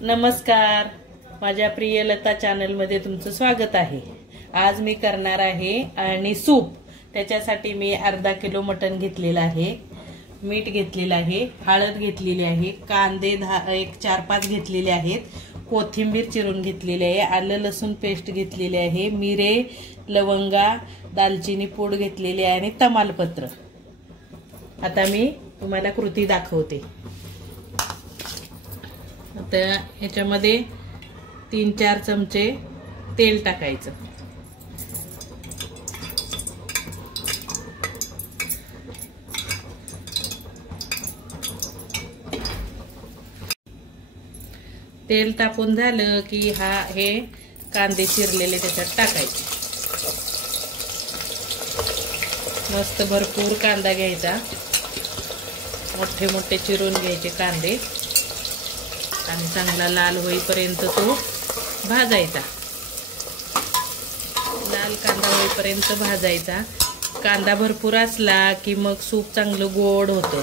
नमस्कार, माझ्या प्रिय लता चॅनल मध्ये तुमचं स्वागत आहे। आज मी करणार आहे आणि सूप। त्याच्यासाठी मी अर्धा किलो मटण घेतलेलं आहे, मीठ घेतलेलं आहे, हळद घेतलेली आहे, कांदे 4-5 घेतलेले आहेत, कोथिंबीर चिरून घेतलेली आहे, आलं लसूण पेस्ट घेतलेली आहे, मिरे, लवंगा, दालचिनी पूड घेतलेली आहे आणि तमालपत्र। आता मी तुम्हाला कृती दाखवते। आता याच्यामध्ये 3-4 चमचे तेल टाकायचं। तेल तापून झालं की हे कांदे चिरलेले त्याच्यात टाकायचे। मस्त भरपूर कांदा घ्यायचा, मोठे मोठे चिरून घ्यायचे कांदे आणि चांगला लाल होईपर्यंत तो भाजायचा। लाल कांदा होईपर्यंत भाजायचा। कांदा भरपूर असला की मग सूप चांगलं गोड होतं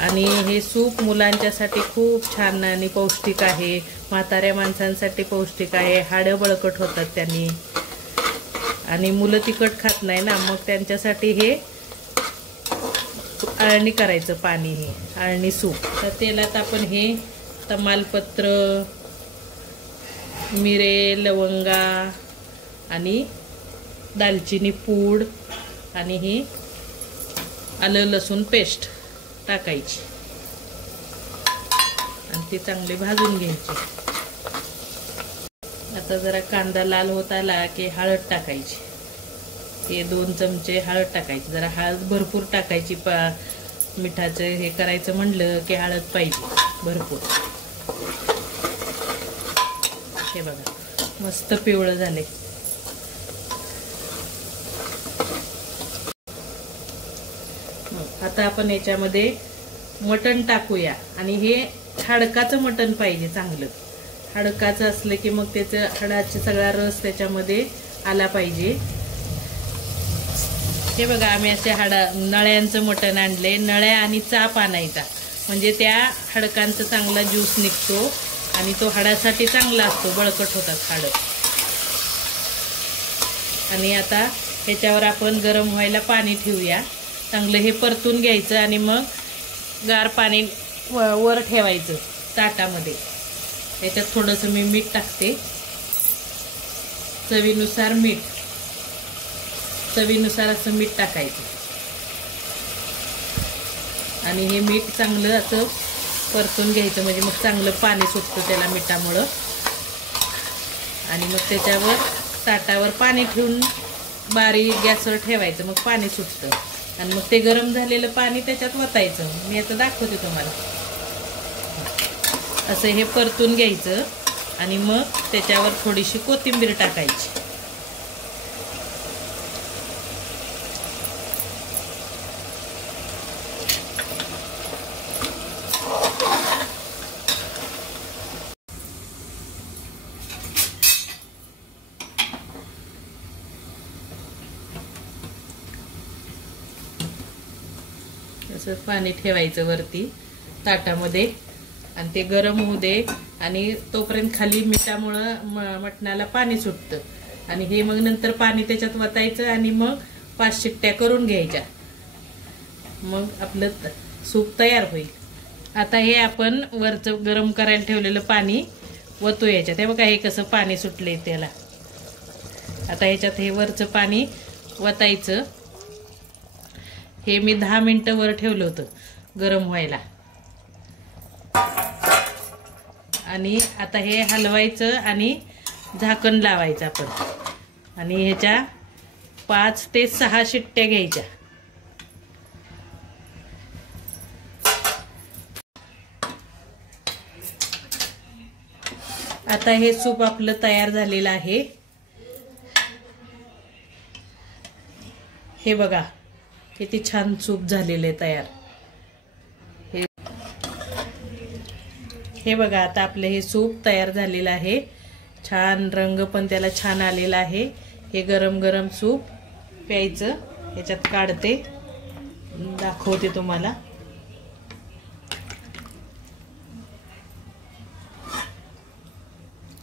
आणि हे सूप मुलांच्यासाठी खूप छान आणि पौष्टिक आहे, म्हाताऱ्या माणसांसाठी पौष्टिक आहे, हाडं बळकट होतात त्यांनी, आणि मुलं तिखट खात नाही ना, मग त्यांच्यासाठी हे अळणी करायचं पाणी, हे अळणी सूप। तर तेलात आपण हे तमालपत्र, मिरे, लवंगा आणि दालचिनी पूड आणि ही आलं लसूण पेस्ट टाकायची आणि ती चांगली भाजून घ्यायची। आता जरा कांदा लाल होत आला की हळद टाकायची, ते 2 चमचे हळद टाकायची। जरा हळद भरपूर टाकायची, मिठाचं हे करायचं म्हणलं की हळद पाहिजे भरपूर। हे बघा मस्त पिवळं झाले। आता आपण याच्यामध्ये मटण टाकूया आणि हे हाडकाचं मटण पाहिजे, चांगलं हाडकाचं असलं की मग त्याचं हाडाचा सगळा रस त्याच्यामध्ये आला पाहिजे। हे बघा आम्ही असे नळ्यांचं मटण आणले, नळ्या आणि चाप आणायचा म्हणजे त्या हाडकांचा चांगला ज्यूस निघतो आणि तो हाडासाठी चांगला असतो, बळकट होतात हाडं। आणि आता ह्याच्यावर आपण गरम व्हायला पाणी ठेवूया, चांगलं हे परतून घ्यायचं आणि मग गार पाणी वर ठेवायचं ताटामध्ये। याच्यात थोडंसं मी मीठ टाकते, चवीनुसार मीठ, चवीनुसार असं मीठ टाकायचं आणि हे मीठ चांगलं असं परतून घ्यायचं म्हणजे मग चांगलं पाणी सुटतं त्याला मिठामुळं। आणि मग त्याच्यावर ताटावर पाणी ठेवून बारीक गॅसवर ठेवायचं, मग पाणी सुटतं आणि मग ते गरम झालेलं पाणी त्याच्यात वतायचं। मी आता दाखवते तुम्हाला, असं हे परतून घ्यायचं आणि मग त्याच्यावर थोडीशी कोथिंबीर टाकायची। असं पाणी ठेवायचं वरती ताटामध्ये आणि ते गरम होऊ दे आणि तोपर्यंत खाली मिठामुळं मटणाला पाणी सुटतं आणि हे मग नंतर पाणी त्याच्यात वतायचं आणि मग 5 शिट्ट्या करून घ्यायच्या, मग आपलं सूप तयार होईल। आता हे आपण वरचं गरम करायला ठेवलेलं पाणी वतू याच्यात। हे बघा हे कसं पाणी सुटलंय त्याला। आता ह्याच्यात हे वरचं पाणी वतायचं। हे मी 10 मिनिटं वर ठेवलं होतं गरम व्हायला आणि आता हे हलवायचं आणि झाकण लावायचं आपण आणि ह्याच्या 5 ते 6 शिट्ट्या घ्यायच्या। आता हे सूप आपलं तयार झालेलं आहे। हे बघा किती छान सूप झालेले तयार। हे बघा आता आपले हे सूप तयार झालेलं आहे, छान रंग पण त्याला छान आलेला आहे। हे गरम गरम सूप प्यायचं। ह्याच्यात काढते, दाखवते तुम्हाला।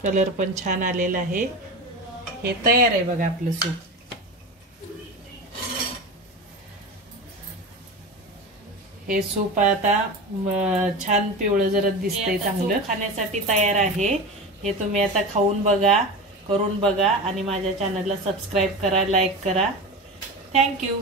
कलर पण छान आलेला आहे। हे तयार आहे बघा आपलं सूप। हे सूप आता छान पिवळं जरा दिसतंय चांगलं, खाण्यासाठी तयार आहे। हे तुम्ही आता खाऊन बघा, करून बघा आणि माझ्या चॅनलला सबस्क्राइब करा, लाईक करा। थँक्यू।